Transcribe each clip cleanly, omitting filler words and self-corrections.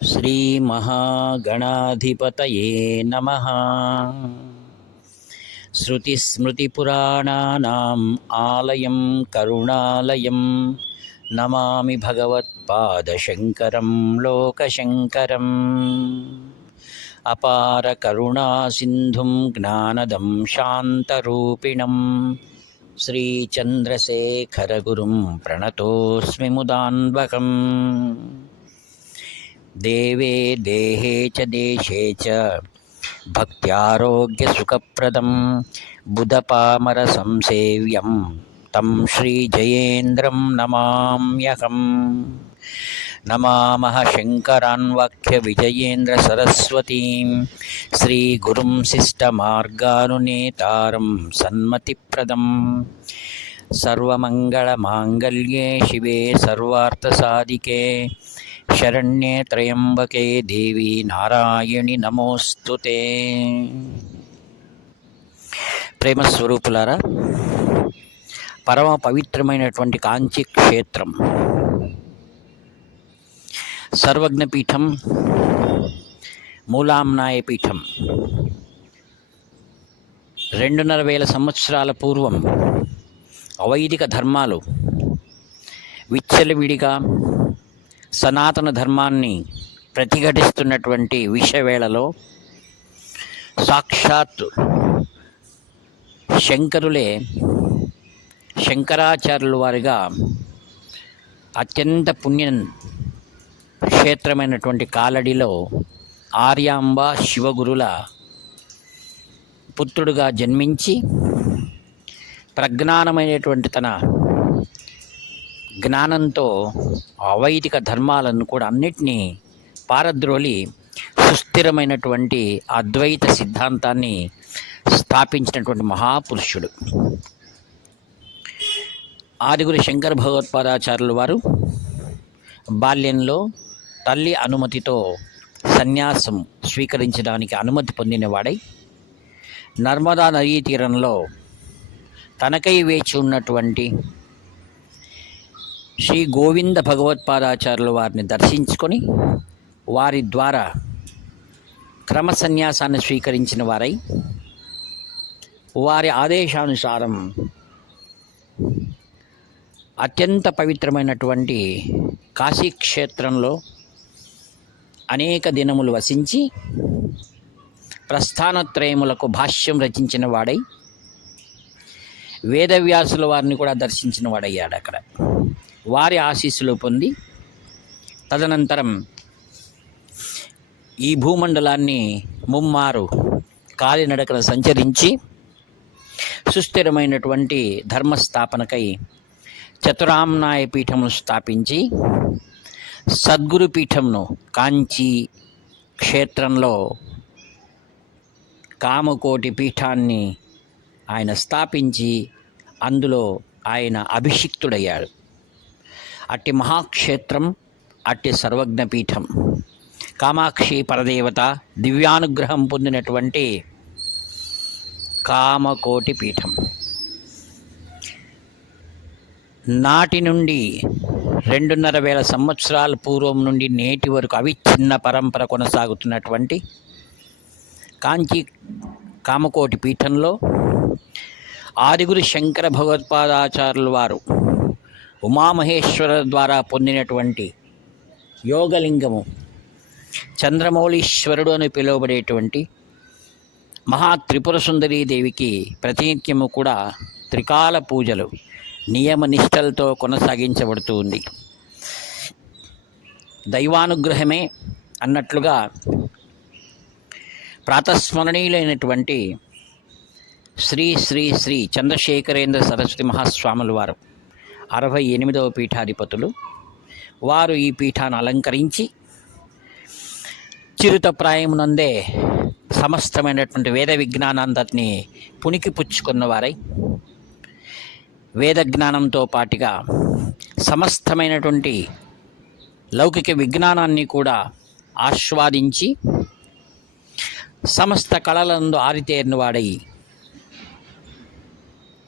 శ్రీమహాగణాధిపతయే నమః. శృతిస్మృతిపురాణానాం ఆలయం కరుణాలయం నమామి భగవత్పాదశంకరం లోకశంకరం. అపార కరుణాసింధుం జ్ఞానదం శాంతరూపిణం శ్రీచంద్రశేఖరగురుం ప్రణతోస్మి ముదాన్వకం. దేవే దేహే చ దేశే చ భక్త్యారోగ్యసుఖప్రదం బుధపామర సంసేవ్యం తం శ్రీజయేంద్రం నమామ్యహం. నమామః శంకరాన్వాఖ్య విజయేంద్ర సరస్వతీం శ్రీగురుం శిష్టమార్గానునేతారం సన్మతిప్రదం. సర్వమంగళమాంగళ్యే శివే సర్వార్థసాధికే శరణ్యే త్రయంబకే దేవి నారాయణి నమోస్తుతే. ప్రేమస్వరూపులారా, పరమ పవిత్రమైనటువంటి కాంచీ క్షేత్రం, సర్వజ్ఞపీఠం, మూలాంనాయ పీఠం 2,500 సంవత్సరాల పూర్వం అవైదిక ధర్మాలు విచ్చలవిడిగా సనాతన ధర్మాన్ని ప్రతిఘటిస్తున్నటువంటి విషవేళలో సాక్షాత్ శంకరులే శంకరాచార్యుల వారిగా అత్యంత పుణ్య క్షేత్రమైనటువంటి కాలడిలో ఆర్యాంబ శివగురుల పుత్రుడుగా జన్మించి ప్రజ్ఞానమైనటువంటి తన జ్ఞానంతో అవైదిక ధర్మాలను కూడా అన్నిటినీ పారద్రోలి సుస్థిరమైనటువంటి అద్వైత సిద్ధాంతాన్ని స్థాపించినటువంటి మహాపురుషుడు ఆదిగురు శంకర భగవత్పాదాచార్యుల వారు బాల్యంలో తల్లి అనుమతితో సన్యాసం స్వీకరించడానికి అనుమతి పొందినవాడై నర్మదా నదీ తీరంలో తనకై వేచి ఉన్నటువంటి శ్రీ గోవింద భగవత్పాదాచార్యుల వారిని దర్శించుకొని వారి ద్వారా క్రమ సన్యాసాన్ని స్వీకరించిన వారై వారి ఆదేశానుసారం అత్యంత పవిత్రమైనటువంటి కాశీక్షేత్రంలో అనేక దినములు వసించి ప్రస్థానత్రయములకు భాష్యం రచించిన వాడై వేదవ్యాసుల వారిని కూడా దర్శించిన వాడయ్యాడు. అక్కడ వారి ఆశీస్సులు పొంది తదనంతరం ఈ భూమండలాన్ని ముమ్మారు కాలినడకన సంచరించి సుస్థిరమైనటువంటి ధర్మస్థాపనకై చతురామ్నాయ పీఠమును స్థాపించి సద్గురు పీఠంను కాంచీ క్షేత్రంలో కామకోటి పీఠాన్ని ఆయన స్థాపించి అందులో ఆయన అభిషిక్తుడయ్యాడు. అట్టి మహాక్షేత్రం, అట్టి సర్వజ్ఞ పీఠం, కామాక్షి పరదేవత దివ్యానుగ్రహం పొందినటువంటి కామకోటి పీఠం. నాటి నుండి 2,500 సంవత్సరాల పూర్వం నుండి నేటి వరకు అవిచ్ఛిన్న పరంపర కొనసాగుతున్నటువంటి కాంచీ కామకోటి పీఠంలో ఆదిగురు శంకర భగవత్పాదాచార్యుల వారు ఉమామహేశ్వర ద్వారా పొందినటువంటి యోగలింగము, చంద్రమౌళీశ్వరుడు అని పిలువబడేటువంటి మహా త్రిపుర సుందరీదేవికి ప్రతినిత్యము కూడా త్రికాల పూజలు నియమ నిష్టలతో కొనసాగించబడుతూ ఉంది. దైవానుగ్రహమే అన్నట్లుగా ప్రాతస్మరణీయులైనటువంటి శ్రీ శ్రీ శ్రీ చంద్రశేఖరేంద్ర సరస్వతి మహాస్వాముల వారు 68వ పీఠాధిపతులు. వారు ఈ పీఠాన్ని అలంకరించి చిరుతప్రాయమునందే సమస్తమైనటువంటి వేద విజ్ఞానాంతటిని పునికి పుచ్చుకున్నవారై వేద జ్ఞానంతో పాటుగా సమస్తమైనటువంటి లౌకిక విజ్ఞానాన్ని కూడా ఆస్వాదించి సమస్త కళలందు ఆరితేరిన వాడై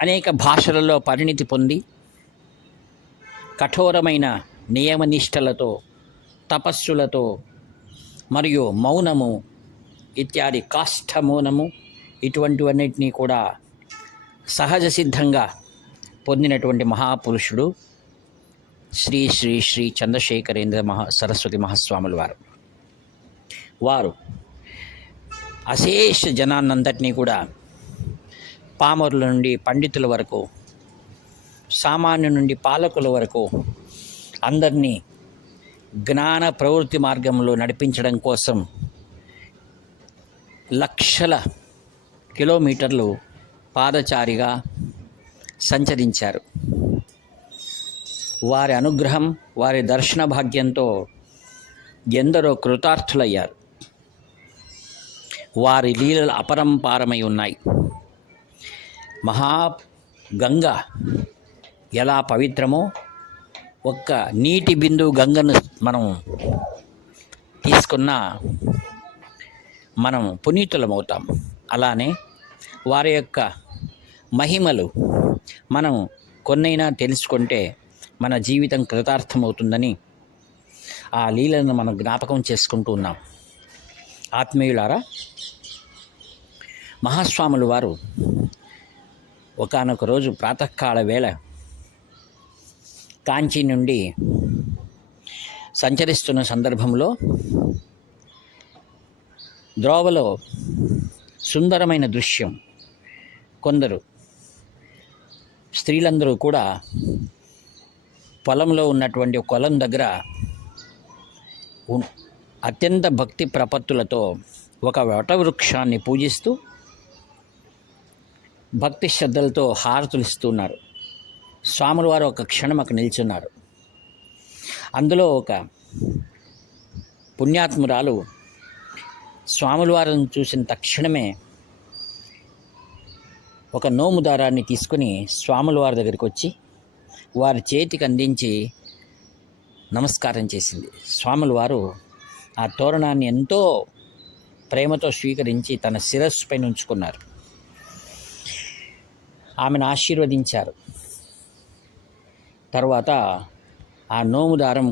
అనేక భాషలలో పరిణితి పొంది కఠోరమైన నియమనిష్టలతో తపస్సులతో మరియు మౌనము ఇత్యాది కాష్ఠ మౌనము ఇటువంటివన్నిటినీ కూడా సహజ సిద్ధంగా పొందినటువంటి మహాపురుషుడు శ్రీ శ్రీ శ్రీ చంద్రశేఖరేంద్ర సరస్వతి మహాస్వాముల వారు అశేష జనాన్నంతటినీ కూడా పామరుల నుండి పండితుల వరకు, సామాన్య నుండి పాలకుల వరకు అందరినీ జ్ఞాన ప్రవృత్తి మార్గంలో నడిపించడం కోసం లక్షల కిలోమీటర్లు పాదచారిగా సంచరించారు. వారి అనుగ్రహం, వారి దర్శన భాగ్యంతో ఎందరో కృతార్థులయ్యారు. వారి లీలలు అపరంపారమై ఉన్నాయి. మహాగంగ ఎలా పవిత్రమో, ఒక్క నీటి బిందువు గంగను మనం తీసుకున్నా మనం పునీతులమవుతాం. అలానే వారి యొక్క మహిమలు మనం కొన్నైనా తెలుసుకుంటే మన జీవితం కృతార్థమవుతుందని ఆ లీలను మనం జ్ఞాపకం చేసుకుంటూ ఉన్నాం. ఆత్మీయులారా, మహాస్వాములు వారు ఒకానొక రోజు ప్రాతకాల వేళ కాంచీ నుండి సంచరిస్తున్న సందర్భంలో ద్రోవలో సుందరమైన దృశ్యం. కొందరు స్త్రీలందరూ కూడా పొలంలో ఉన్నటువంటి కొలం దగ్గర అత్యంత భక్తి ప్రపత్తులతో ఒక వటవృక్షాన్ని పూజిస్తూ భక్తి శ్రద్ధలతో హారతులు ఇస్తున్నారు. స్వాముల వారు ఒక క్షణం అక్కడ నిల్చున్నారు. అందులో ఒక పుణ్యాత్మురాలు స్వాముల వారిని చూసిన తక్షణమే ఒక నోము దారాన్ని తీసుకుని స్వాముల వారి దగ్గరికి వచ్చి వారి చేతికి అందించి నమస్కారం చేసింది. స్వాముల వారు ఆ తోరణాన్ని ఎంతో ప్రేమతో స్వీకరించి తన శిరస్సుపై ఉంచుకున్నారు. ఆమెను ఆశీర్వదించారు. తర్వాత ఆ నోము దారం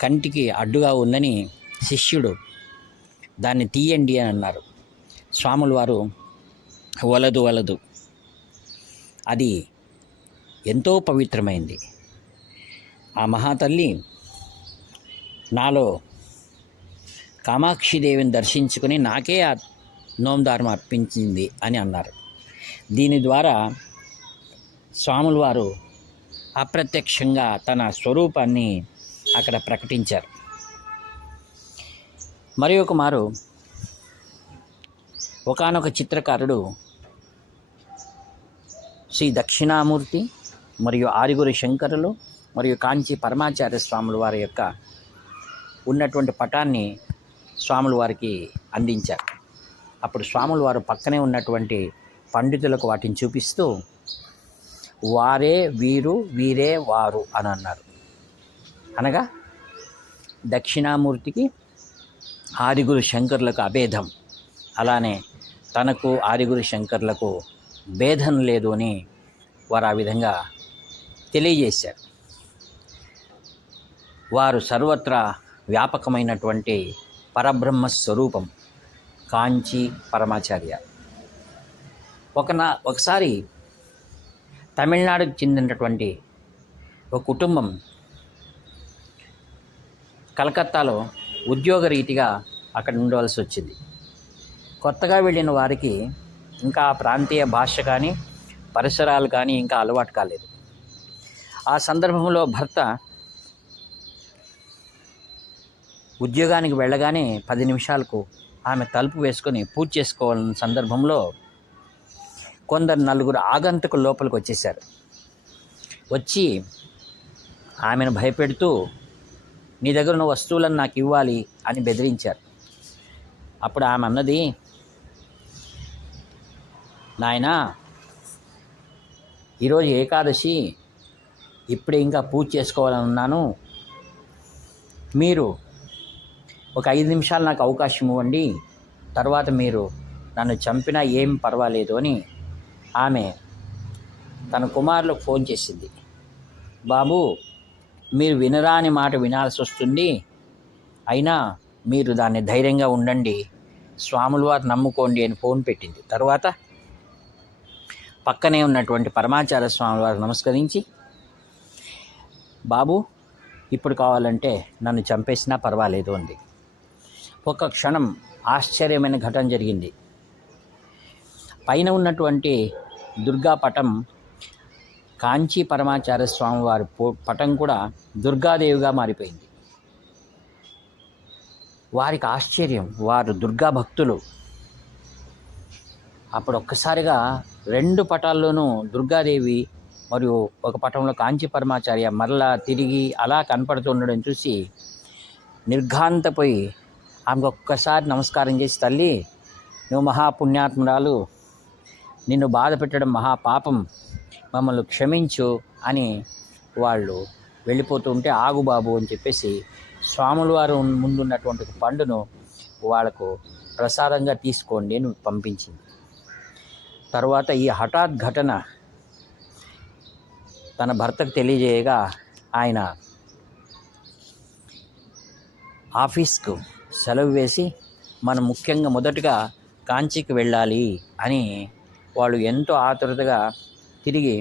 కంటికి అడ్డుగా ఉందని శిష్యుడు దాన్ని తీయండి అని అన్నారు. స్వాముల వారు వలదు, అది ఎంతో పవిత్రమైంది. ఆ మహాతల్లి నాలో కామాక్షిదేవిని దర్శించుకుని నాకే ఆ నోముదారం అర్పించింది అని అన్నారు. దీని ద్వారా స్వాముల వారు అప్రత్యక్షంగా తన స్వరూపాన్ని అక్కడ ప్రకటించారు. మరి ఒక మారు ఒకానొక చిత్రకారుడు శ్రీ దక్షిణామూర్తి మరియు ఆదిగురు శంకరులు మరియు కాంచీ పరమాచార్య స్వాముల వారి యొక్క ఉన్నటువంటి పటాన్ని స్వాముల వారికి అందించారు. అప్పుడు స్వాముల వారు పక్కనే ఉన్నటువంటి పండితులకు వాటిని చూపిస్తూ వారే వీరు, వీరే వారు అని అన్నారు. అనగా దక్షిణామూర్తికి ఆదిగురు శంకరులకు అభేదం, అలానే తనకు ఆదిగురు శంకరులకు భేదం లేదు అని వారు ఆ విధంగా తెలియజేశారు. వారు సర్వత్రా వ్యాపకమైనటువంటి పరబ్రహ్మ స్వరూపం కాంచీ పరమాచార్య. ఒకసారి తమిళనాడుకు చెందినటువంటి ఒక కుటుంబం కలకత్తాలో ఉద్యోగరీతిగా అక్కడ ఉండవలసి వచ్చింది. కొత్తగా వెళ్ళిన వారికి ఇంకా ప్రాంతీయ భాష కానీ పరిసరాలు కానీ ఇంకా అలవాటు కాలేదు. ఆ సందర్భంలో భర్త ఉద్యోగానికి వెళ్ళగానే 10 నిమిషాలకు ఆమె తలుపు వేసుకొని పూజ చేసుకోవాలన్న సందర్భంలో కొందరు నలుగురు ఆగంతుకులు లోపలికి వచ్చేసారు. వచ్చి ఆమెను భయపెడుతూ నీ దగ్గర ఉన్న వస్తువులను నాకు ఇవ్వాలి అని బెదిరించారు. అప్పుడు ఆమె అన్నది, నాయనా ఈరోజు ఏకాదశి, ఇప్పుడే ఇంకా పూజ చేసుకోవాలని ఉన్నాను, మీరు ఒక 5 నిమిషాలు నాకు అవకాశం ఇవ్వండి, తర్వాత మీరు నన్ను చంపినా ఏం పర్వాలేదు అని ఆమె తన కుమారులకు ఫోన్ చేసింది. బాబు, మీరు వినరాని మాట వినాల్సి వస్తుంది, అయినా మీరు దాన్ని ధైర్యంగా ఉండండి, స్వాముల వారు నమ్ముకోండి అని ఫోన్ పెట్టింది. తర్వాత పక్కనే ఉన్నటువంటి పరమాచార్య స్వాముల వారు నమస్కరించి, బాబు ఇప్పుడు కావాలంటే నన్ను చంపేసినా పర్వాలేదు అంది. ఒక క్షణం ఆశ్చర్యమైన ఘటన జరిగింది. పైన ఉన్నటువంటి దుర్గా పటం, కాంచీ పరమాచార్య స్వామి వారి పటం కూడా దుర్గాదేవిగా మారిపోయింది. వారికి ఆశ్చర్యం, వారు దుర్గా భక్తులు. అప్పుడు ఒక్కసారిగా 2 పటాల్లోనూ దుర్గాదేవి మరియు ఒక పటంలో కాంచీ పరమాచార్య మరలా తిరిగి అలా కనపడుతుండడం చూసి నిర్ఘాంతపోయి ఆమెకు ఒక్కసారి నమస్కారం చేసి, తల్లి నువ్వు మహాపుణ్యాత్మురాలు, నిన్ను బాధ పెట్టడం మహాపాపం, మమ్మల్ని క్షమించు అని వాళ్ళు వెళ్ళిపోతూ ఉంటే, ఆగు బాబు అని చెప్పేసి స్వాముల వారు ముందున్నటువంటి పండును వాళ్ళకు ప్రసాదంగా తీసుకోండి అని పంపించింది. తర్వాత ఈ హఠాత్ ఘటన తన భర్తకు తెలియజేయగా ఆయన ఆఫీస్కు సెలవు వేసి మనం ముఖ్యంగా మొదటగా కాంచీకి వెళ్ళాలి అని వాళ్ళు ఎంతో ఆతురతగా తిరిగి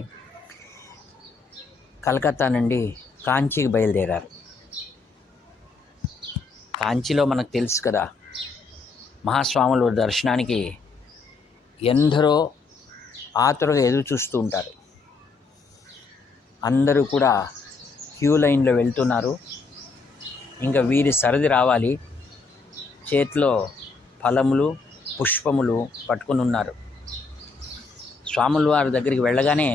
కలకత్తా నుండి కాంచీకి బయలుదేరారు. కాంచీలో మనకు తెలుసు కదా, మహాస్వాముల దర్శనానికి ఎందరో ఆతురగా ఎదురు చూస్తూ ఉంటారు. అందరూ కూడా క్యూ లైన్లో వెళ్తున్నారు. ఇంకా వీరి సరది రావాలి, చేతిలో ఫలములు పుష్పములు పట్టుకుని ఉన్నారు. స్వాముల వారి దగ్గరికి వెళ్ళగానే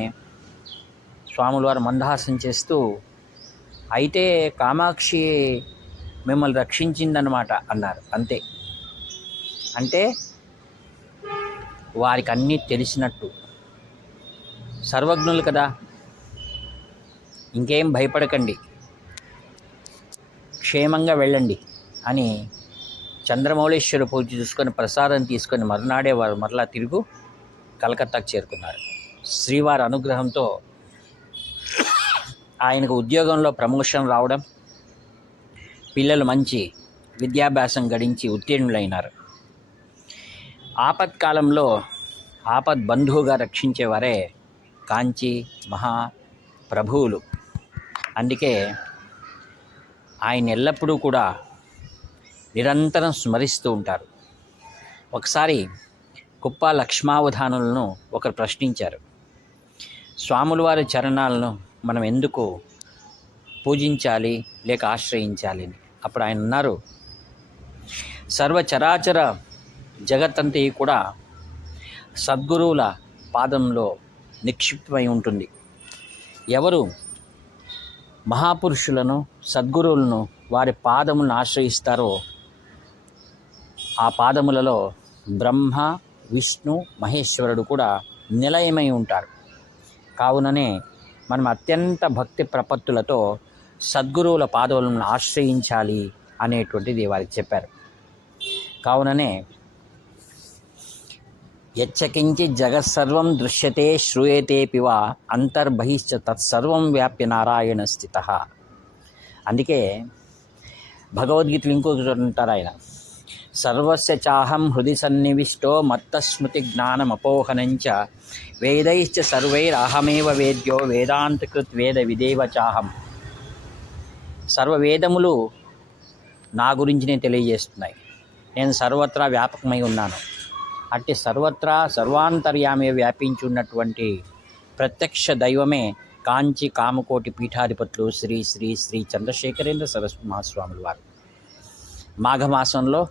స్వాముల వారు మందహాసం చేస్తూ, అయితే కామాక్షి మిమ్మల్ని రక్షించిందన్నమాట అన్నారు. అంతే. అంటే వారికి అన్నీ తెలిసినట్టు, సర్వజ్ఞులు కదా, ఇంకేం భయపడకండి, క్షేమంగా వెళ్ళండి అని చంద్రమౌళేశ్వర పూజ చూసుకొని ప్రసాదం తీసుకొని మరునాడే వారు మరలా తిరుగు కలకత్తాకు చేరుకున్నారు. శ్రీవారి అనుగ్రహంతో ఆయనకు ఉద్యోగంలో ప్రమోషన్ రావడం, పిల్లలు మంచి విద్యాభ్యాసం గడించి ఉత్తీర్ణులైనారు. ఆపత్కాలంలో ఆపద్ బంధువుగా రక్షించేవారే కాంచీ మహాప్రభువులు. అందుకే ఆయన ఎల్లప్పుడూ కూడా నిరంతరం స్మరిస్తూ ఉంటారు. ఒకసారి కుప్ప లక్ష్మావధానులను ఒకరు ప్రశ్నించారు, స్వాముల వారి చరణాలను మనం ఎందుకు పూజించాలి లేక ఆశ్రయించాలి అని. అప్పుడు ఆయన అన్నారు, సర్వచరాచర జగత్తంతా కూడా సద్గురువుల పాదంలో నిక్షిప్తమై ఉంటుంది. ఎవరు మహాపురుషులను సద్గురువులను వారి పాదములను ఆశ్రయిస్తారో ఆ పాదములలో బ్రహ్మ విష్ణు మహేశ్వరుడు కూడా నిలయమై ఉంటారు. కావుననే మనం అత్యంత భక్తి ప్రపత్తులతో సద్గురువుల పాదములను ఆశ్రయించాలి అనేటువంటిది వారికి చెప్పారు. కావుననే యచ్చకించి జగత్సర్వం దృశ్యతే శ్రూయతే పివ అంతర్బహిశ్చ తత్సర్వం వ్యాప్య నారాయణ స్థిత. అందుకే భగవద్గీతలు ఇంకొక ఉంటారు ఆయన, సర్వస్య చాహం హృది సన్నివిష్టో మత్తస్మృతి జ్ఞానమపోహనంచ వేదైశ్చ సర్వైరహమేవ వేద్యో వేదాంతకృత్ వేద విదేవ చాహం. సర్వవేదములు నా గురించినే తెలియజేస్తున్నాయి, నేను సర్వత్రా వ్యాపకమై ఉన్నాను. అట్టి సర్వత్రా సర్వాంతర్యామి వ్యాపించి ఉన్నటువంటి ప్రత్యక్ష దైవమే కాంచి కామకోటి పీఠాధిపతులు శ్రీ శ్రీ శ్రీ చంద్రశేఖరేంద్ర సరస్వతి మహాస్వాముల వారు. మాఘమాసంలో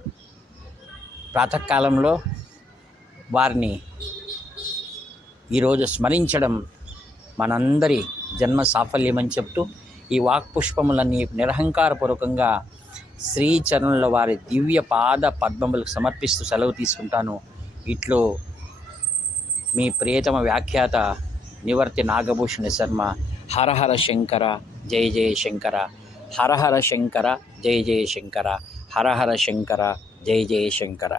ప్రాతకాలంలో వారిని ఈరోజు స్మరించడం మనందరి జన్మ సాఫల్యమని చెప్తూ ఈ వాక్పుష్పములన్నీ నిరహంకారపూర్వకంగా శ్రీచరణుల వారి దివ్య పాద పద్మములకు సమర్పిస్తూ సెలవు తీసుకుంటాను. ఇట్లో మీ ప్రియతమ వ్యాఖ్యాత నివర్తి నాగభూషణ శర్మ. హరహర శంకర జయ జయ శంకర, హరహర శంకర జయ జయ శంకర, హరహర శంకర జయ జయ శంకర.